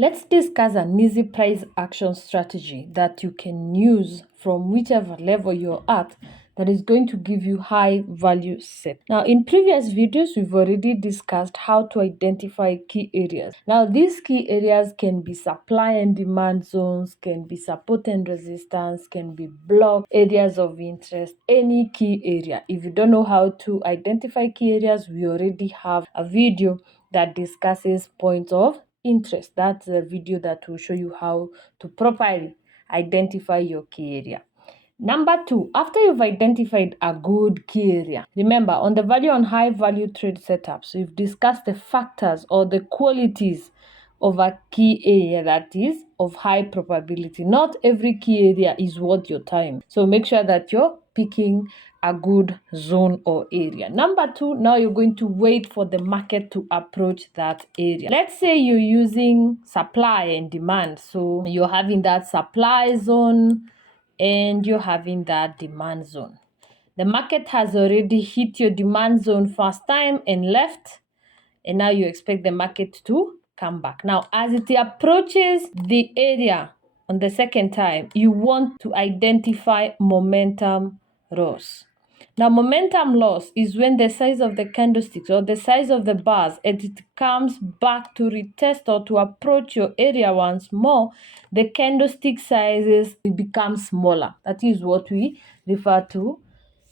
Let's discuss an easy price action strategy that you can use from whichever level you're at that is going to give you high value set. Now, in previous videos, we've already discussed how to identify key areas. Now, these key areas can be supply and demand zones, can be support and resistance, can be block areas of interest, any key area. If you don't know how to identify key areas, we already have a video that discusses points of interest. That's a video that will show you how to properly identify your key area. Number 2, after you've identified a good key area, remember on the value on high value trade setups, we've discussed the factors or the qualities of a key area that is of high probability. Not every key area is worth your time. So make sure that you're picking a good zone or area. Number 2, now you're going to wait for the market to approach that area. Let's say you're using supply and demand. So you're having that supply zone and you're having that demand zone. The market has already hit your demand zone first time and left, and now you expect the market to come back. Now, as it approaches the area on the second time, you want to identify momentum loss. Now, momentum loss is when the size of the candlesticks or the size of the bars, and it comes back to retest or to approach your area once more, the candlestick sizes become smaller. That is what we refer to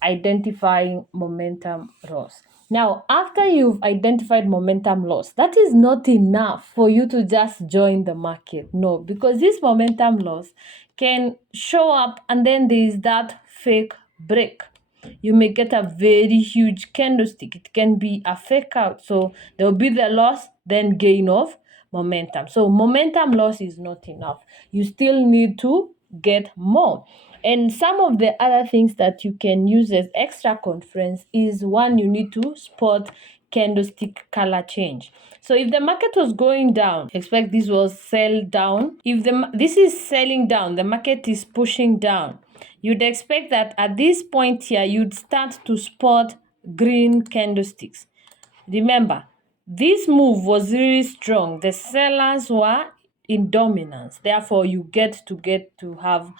identifying momentum loss. Now, after you've identified momentum loss, that is not enough for you to just join the market. No, because this momentum loss can show up and then there is that fake break. You may get a very huge candlestick. It can be a fake out. So there will be the loss, then gain of momentum. So momentum loss is not enough. You still need to get more. And some of the other things that you can use as extra conference is, one, you need to spot candlestick color change. So if the market was going down, expect this was sell down. If this is selling down, the market is pushing down, you'd expect that at this point here, you'd start to spot green candlesticks. Remember, this move was really strong. The sellers were in dominance. Therefore, you get to have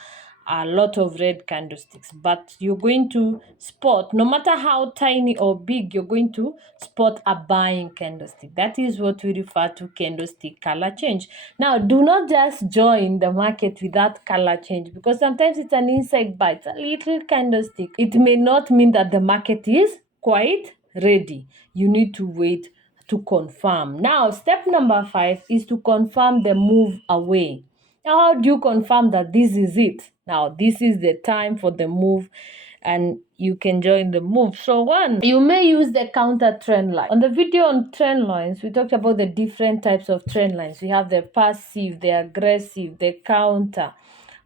a lot of red candlesticks. But you're going to spot, no matter how tiny or big, you're going to spot a buying candlestick. That is what we refer to candlestick color change. Now, do not just join the market with that color change, because sometimes it's an inside buy. It's a little candlestick. It may not mean that the market is quite ready. You need to wait to confirm. Now, step number 5 is to confirm the move away. Now, how do you confirm that this is it? Now, this is the time for the move and you can join the move. So, 1, you may use the counter trend line. On the video on trend lines, we talked about the different types of trend lines. We have the passive, the aggressive, the counter,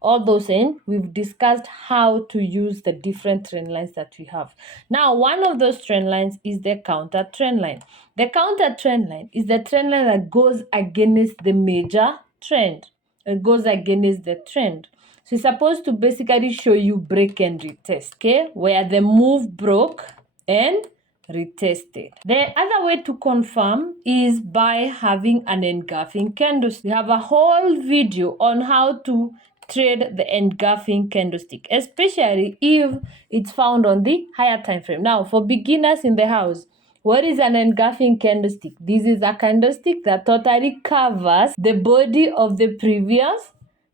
all those in. We've discussed how to use the different trend lines that we have. Now, one of those trend lines is the counter trend line. The counter trend line is the trend line that goes against the major trend. It goes against the trend. So it's supposed to basically show you break and retest, okay? Where the move broke and retested. The other way to confirm is by having an engulfing candlestick. We have a whole video on how to trade the engulfing candlestick, especially if it's found on the higher time frame. Now, for beginners in the house, what is an engulfing candlestick? This is a candlestick that totally covers the body of the previous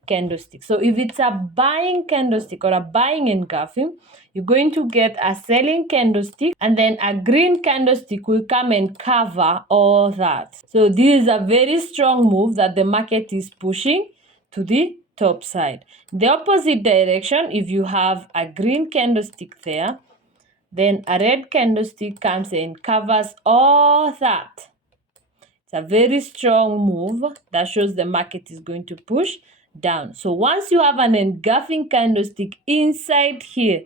candlestick. So if it's a buying candlestick or a buying engulfing, you're going to get a selling candlestick and then a green candlestick will come and cover all that. So this is a very strong move that the market is pushing to the top side. The opposite direction, if you have a green candlestick there, then a red candlestick comes and covers all that. It's a very strong move that shows the market is going to push down. So once you have an engulfing candlestick inside here,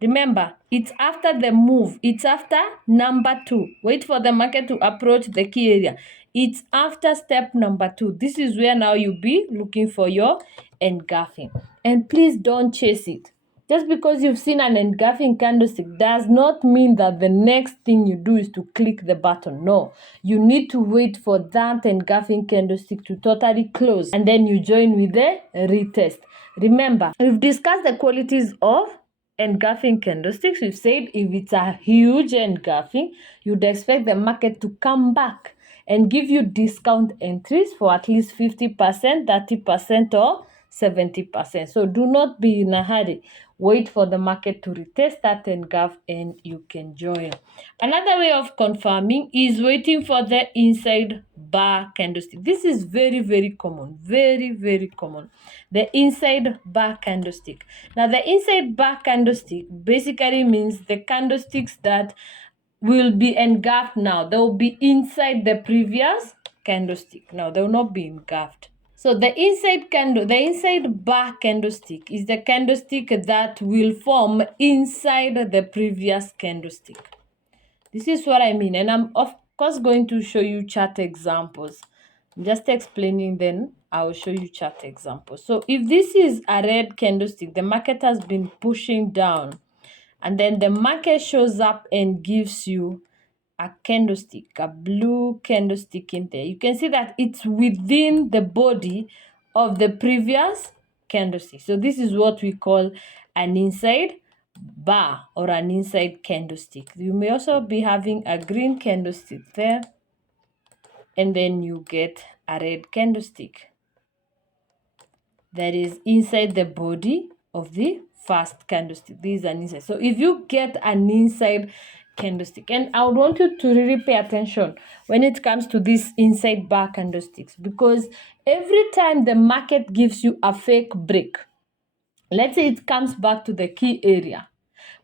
remember, it's after the move. It's after number 2. Wait for the market to approach the key area. It's after step number 2. This is where now you'll be looking for your engulfing. And please don't chase it. Just because you've seen an engulfing candlestick does not mean that the next thing you do is to click the button. No, you need to wait for that engulfing candlestick to totally close, and then you join with the retest. Remember, we've discussed the qualities of engulfing candlesticks. We've said if it's a huge engulfing, you'd expect the market to come back and give you discount entries for at least 50%, 30%, or 70%. So do not be in a hurry. Wait for the market to retest that engulf and you can join. Another way of confirming is waiting for the inside bar candlestick. This is very, very common. Very, very common. The inside bar candlestick. Now, the inside bar candlestick basically means the candlesticks that will be engulfed now. They will be inside the previous candlestick. Now, they will not be engulfed. So the inside bar candlestick is the candlestick that will form inside the previous candlestick. This is what I mean. And I'm of course going to show you chart examples. I'm just explaining, then I will show you chart examples. So if this is a red candlestick, the market has been pushing down, and then the market shows up and gives you a candlestick, a blue candlestick in there. You can see that it's within the body of the previous candlestick. So this is what we call an inside bar or an inside candlestick. You may also be having a green candlestick there, and then you get a red candlestick that is inside the body of the first candlestick. This is an inside. So if you get an inside candlestick, and I would want you to really pay attention when it comes to these inside bar candlesticks, because every time the market gives you a fake break, let's say it comes back to the key area,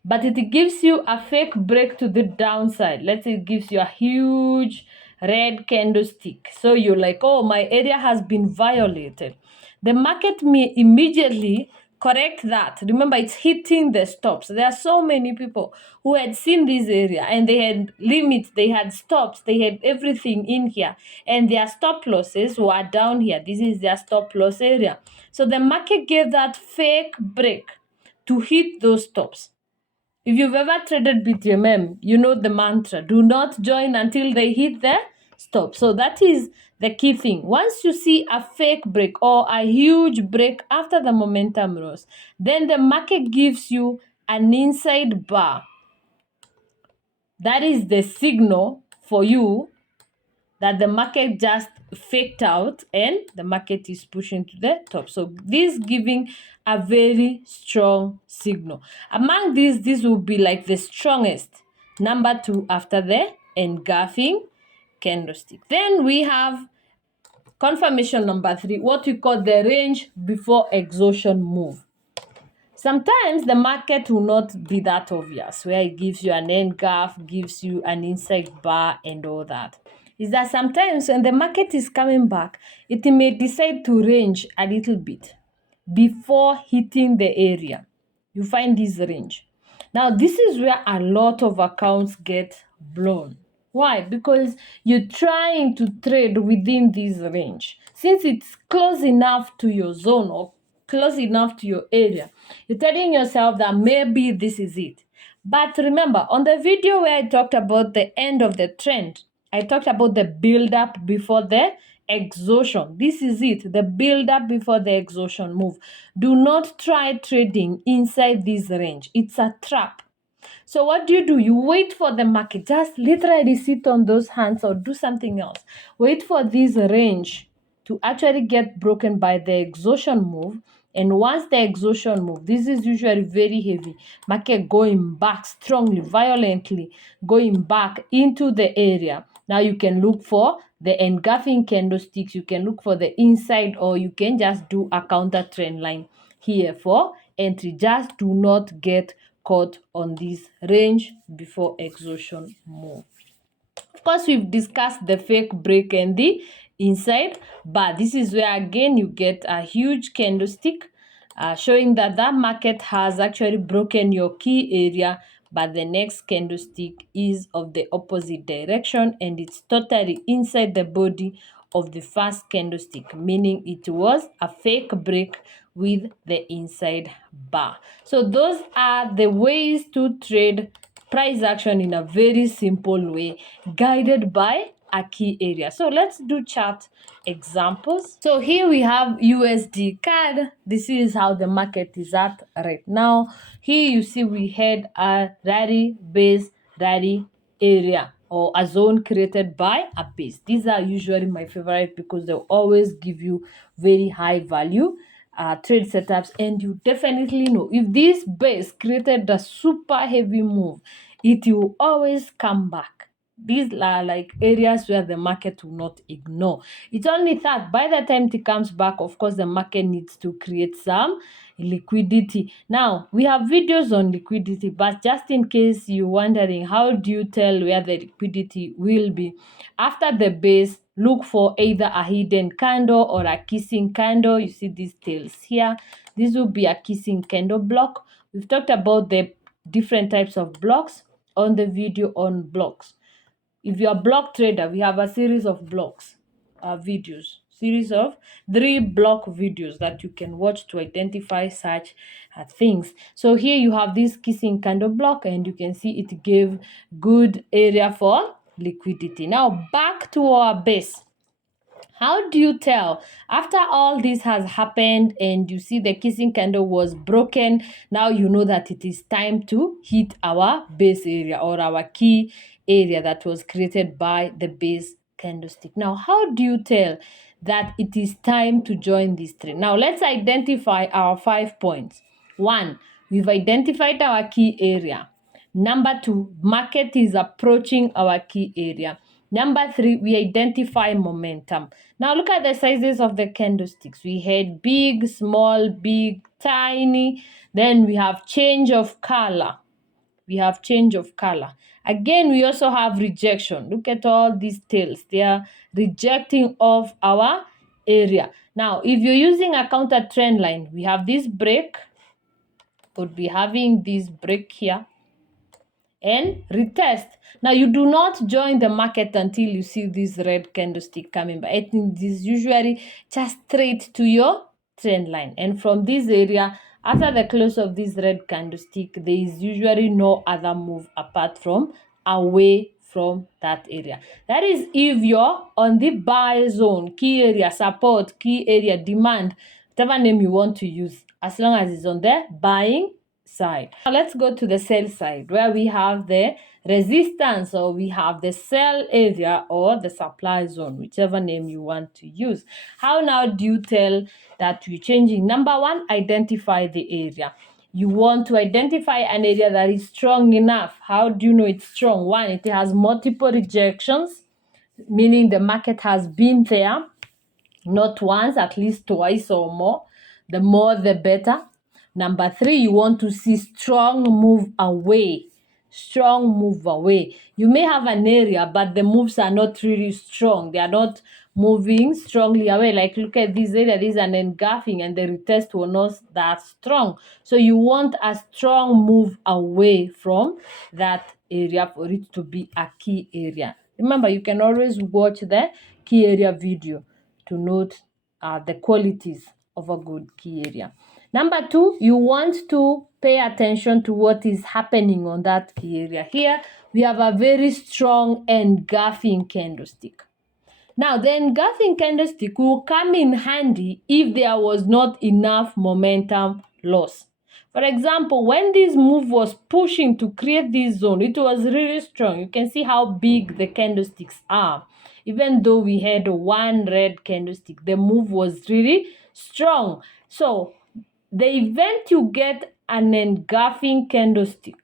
but it gives you a fake break to the downside. Let's say it gives you a huge red candlestick. So you're like, oh, my area has been violated. The market may immediately correct that. Remember, it's hitting the stops. There are so many people who had seen this area and they had limits, they had stops, they had everything in here, and their stop losses were down here. This is their stop loss area. So the market gave that fake break to hit those stops. If you've ever traded BTMM, you know the mantra, do not join until they hit the stop. So that is the key thing. Once you see a fake break or a huge break after the momentum rose, then the market gives you an inside bar. That is the signal for you that the market just faked out and the market is pushing to the top. So this giving a very strong signal. Among these, this will be like the strongest, number 2 after the engulfing candlestick. Then we have confirmation number 3, what we call the range before exhaustion move. Sometimes the market will not be that obvious, where it gives you an engulf, gives you an inside bar and all that. Is that sometimes when the market is coming back, it may decide to range a little bit before hitting the area. You find this range. Now, this is where a lot of accounts get blown. Why? Because you're trying to trade within this range. Since it's close enough to your zone or close enough to your area, you're telling yourself that maybe this is it. But remember, on the video where I talked about the end of the trend, I talked about the build-up before the exhaustion. This is it, the build-up before the exhaustion move. Do not try trading inside this range. It's a trap. So what do? You wait for the market. Just literally sit on those hands or do something else. Wait for this range to actually get broken by the exhaustion move. And once the exhaustion move, this is usually very heavy. Market going back strongly, violently, going back into the area. Now you can look for the engulfing candlesticks. You can look for the inside, or you can just do a counter trend line here for entry. Just do not get caught on this range before exhaustion move. Of course, we've discussed the fake break and the inside, but this is where again you get a huge candlestick showing that that market has actually broken your key area, but the next candlestick is of the opposite direction and it's totally inside the body of the first candlestick, meaning it was a fake break with the inside bar. So those are the ways to trade price action in a very simple way, guided by a key area. So let's do chart examples. So here we have USD CAD. This is how the market is at right now. Here you see we had a rally base rally area, or a zone created by a base. These are usually my favorite because they'll always give you very high value trade setups, and you definitely know if this base created a super heavy move, it will always come back. These are like areas where the market will not ignore. It's only that by the time it comes back, of course, the market needs to create some liquidity. Now, we have videos on liquidity, but just in case you're wondering, how do you tell where the liquidity will be? After the base, look for either a hidden candle or a kissing candle. You see these tails here. This will be a kissing candle block. We've talked about the different types of blocks on the video on blocks. If you're a block trader, we have a series of blocks videos, series of 3 block videos that you can watch to identify such things. So here you have this kissing candle block, and you can see it gave good area for liquidity. Now back to our base. How do you tell after all this has happened and you see the kissing candle was broken? Now you know that it is time to hit our base area or our key area that was created by the base candlestick. Now, how do you tell that it is time to join this trend? Now, let's identify our 5 points. 1, we've identified our key area. Number 2, market is approaching our key area. Number 3, we identify momentum. Now look at the sizes of the candlesticks. We had big, small, big, tiny. Then we have change of color. Again, we also have rejection. Look at all these tails. They are rejecting off our area. Now, if you're using a counter trend line, we have this break. Could be having this break here and retest. Now you do not join the market until you see this red candlestick coming by. I think this is usually just straight to your trend line, and from this area, after the close of this red candlestick, there is usually no other move apart from away from that area. That is if you're on the buy zone, key area, support, key area, demand, whatever name you want to use, as long as it's on the buying side. Now let's go to the sell side, where we have the resistance, or we have the sell area or the supply zone, whichever name you want to use. How now do you tell that you're changing? Number 1, identify the area. You want to identify an area that is strong enough. How do you know it's strong? 1, it has multiple rejections, meaning the market has been there not once, at least twice or more. The more the better. Number 3, you want to see strong move away. You may have an area, but the moves are not really strong. They are not moving strongly away. Like look at this area, this is an engulfing, and the retest was not that strong. So you want a strong move away from that area for it to be a key area. Remember, you can always watch the key area video to note the qualities of a good key area. Number 2, you want to pay attention to what is happening on that key area. Here, we have a very strong engulfing candlestick. Now, the engulfing candlestick will come in handy if there was not enough momentum loss. For example, when this move was pushing to create this zone, it was really strong. You can see how big the candlesticks are. Even though we had one red candlestick, the move was really strong. So, the event you get an engulfing candlestick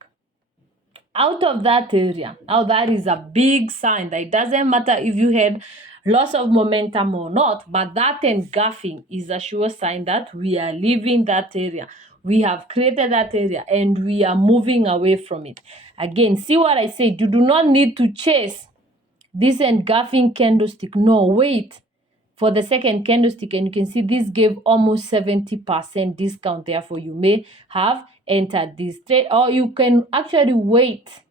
out of that area, now that is a big sign that it doesn't matter if you had loss of momentum or not, but that engulfing is a sure sign that we are leaving that area. We have created that area and we are moving away from it. Again, see what I said, you do not need to chase this engulfing candlestick. No, wait for the second candlestick, and you can see this gave almost 70% discount. Therefore, you may have entered this trade, or you can actually wait.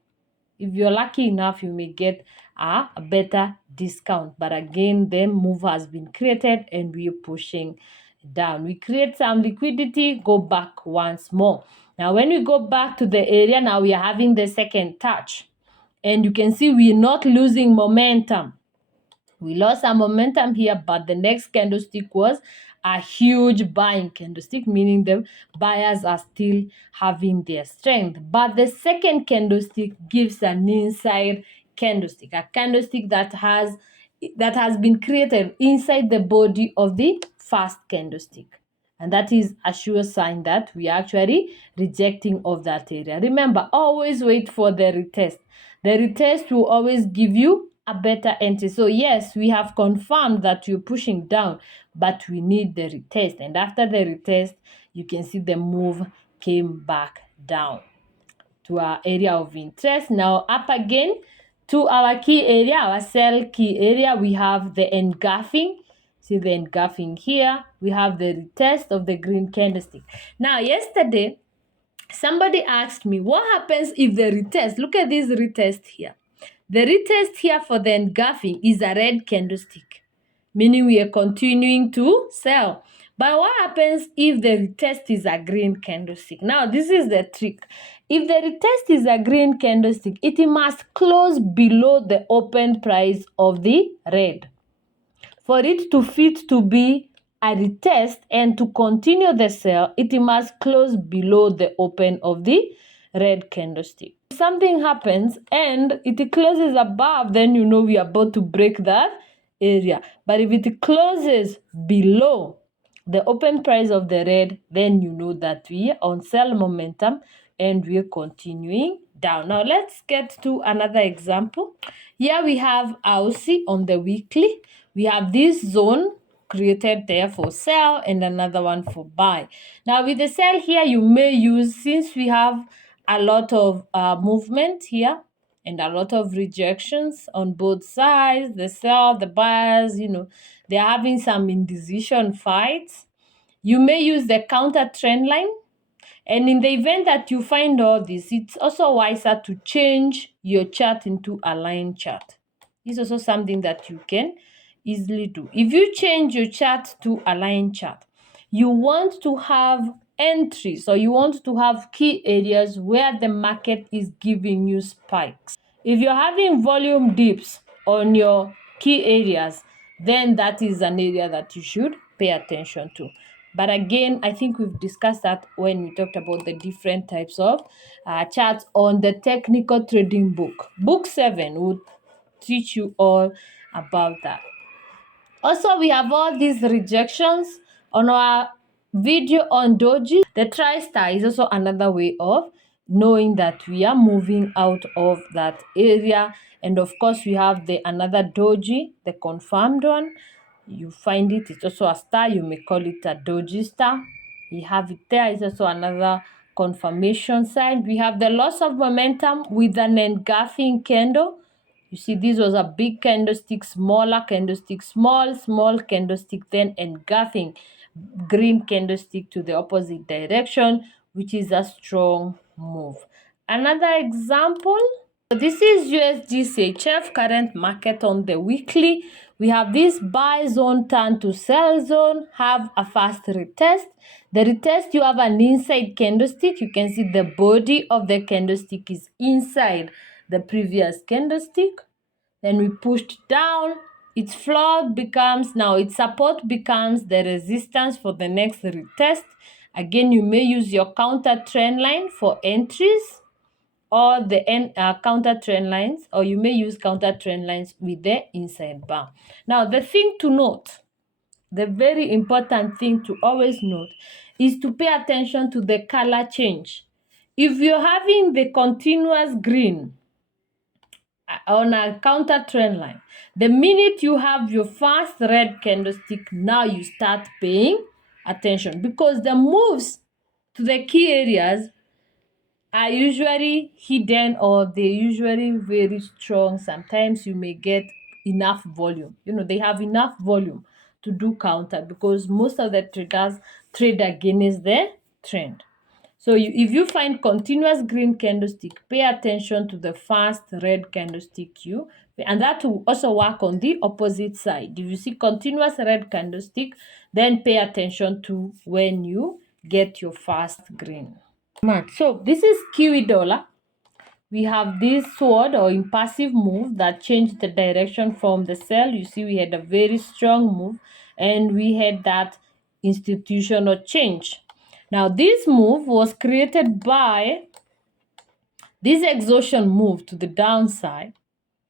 If you're lucky enough, you may get a better discount. But again, the move has been created and we're pushing down. We create some liquidity, go back once more. Now, when we go back to the area, now we are having the second touch. And you can see we're not losing momentum. We lost our momentum here, but the next candlestick was a huge buying candlestick, meaning the buyers are still having their strength. But the second candlestick gives an inside candlestick, a candlestick that has been created inside the body of the first candlestick. And that is a sure sign that we are actually rejecting of that area. Remember, always wait for the retest. The retest will always give you a better entry. So yes, we have confirmed that you're pushing down, but we need the retest. And after the retest, you can see the move came back down to our area of interest. Now up again to our key area, our sell key area, we have the engulfing. See the engulfing here. We have the retest of the green candlestick. Now yesterday, somebody asked me, what happens if the retest, look at this retest here. The retest here for the engulfing is a red candlestick, meaning we are continuing to sell. But what happens if the retest is a green candlestick? Now, this is the trick. If the retest is a green candlestick, it must close below the open price of the red. For it to fit to be a retest and to continue the sell, it must close below the open of the red candlestick. If something happens and it closes above, then you know we are about to break that area. But if it closes below the open price of the red, then you know that we are on sell momentum and we're continuing down. Now let's get to another example. Here we have Aussie on the weekly. We have this zone created there for sell and another one for buy. Now with the sell here, you may use, since we have a lot of movement here and a lot of rejections on both sides, the sell, the buyers, they're having some indecision fights. You may use the counter trend line. And in the event that you find all this, it's also wiser to change your chart into a line chart. This is also something that you can easily do. If you change your chart to a line chart, you want to have entries, or you want to have key areas where the market is giving you spikes. If you're having volume dips on your key areas, then that is an area that you should pay attention to. But again, I think we've discussed that when we talked about the different types of charts on the technical trading book. Book 7 would teach you all about that. Also, we have all these rejections on our video on doji. The tri-star is also another way of knowing that we are moving out of that area. And of course, we have the another doji, the confirmed one. You find it, it's also a star. You may call it a doji star. You have it there. It's also another confirmation sign. We have the loss of momentum with an engulfing candle. You see, this was a big candlestick, smaller candlestick, small candlestick, then engulfing green candlestick to the opposite direction, which is a strong move. Another example, this is USD CHF current market on the weekly. We have this buy zone turn to sell zone, have a fast retest. The retest, you have an inside candlestick. You can see the body of the candlestick is inside the previous candlestick. Then we pushed down, its floor becomes, now its support becomes the resistance for the next retest. Again, you may use your counter trend line for entries, or the counter trend lines, or you may use counter trend lines with the inside bar. Now, the thing to note, the very important thing to always note, is to pay attention to the color change. If you're having the continuous green on a counter trend line, the minute you have your first red candlestick, now you start paying attention, because the moves to the key areas are usually hidden, or they're usually very strong. Sometimes you may get enough volume. They have enough volume to do counter, because most of the traders trade against the trend. So if you find continuous green candlestick, pay attention to the first red candlestick queue, and that will also work on the opposite side. If you see continuous red candlestick, then pay attention to when you get your first green. So this is Kiwi dollar. We have this sword or impassive move that changed the direction from the sell. You see, we had a very strong move and we had that institutional change. Now, this move was created by this exhaustion move to the downside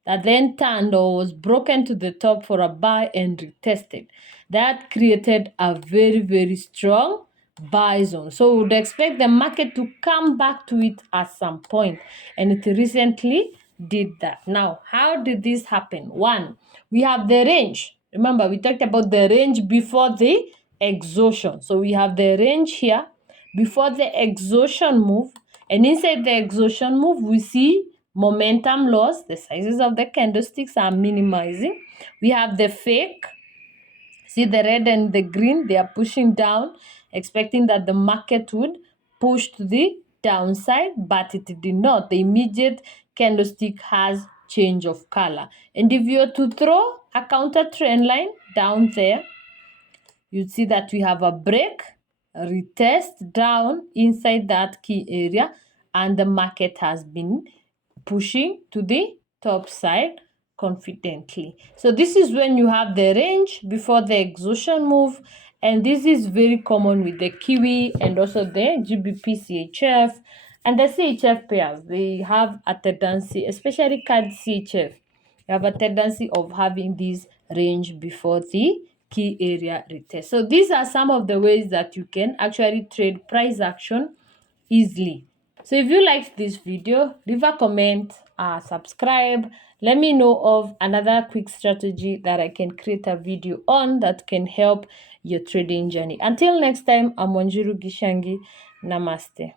that then turned or was broken to the top for a buy and retested. That created a very, very strong buy zone. So we would expect the market to come back to it at some point, and it recently did that. Now, how did this happen? One, we have the range. Remember, we talked about the range before the exhaustion. So we have the range here before the exhaustion move, and inside the exhaustion move, we see momentum loss. The sizes of the candlesticks are minimizing. We have the fake. See the red and the green, they are pushing down, expecting that the market would push to the downside, but it did not. The immediate candlestick has change of color. And if you were to throw a counter trend line down there, you'd see that we have a break, a retest down inside that key area, and the market has been pushing to the top side confidently. So this is when you have the range before the exhaustion move, and this is very common with the Kiwi and also the GBP CHF and the CHF pairs. They have a tendency, especially card CHF, you have a tendency of having this range before the key area retest. So these are some of the ways that you can actually trade price action easily. So if you liked this video, leave a comment, subscribe. Let me know of another quick strategy that I can create a video on that can help your trading journey. Until next time, I'm Wanjiru Gishangi. Namaste.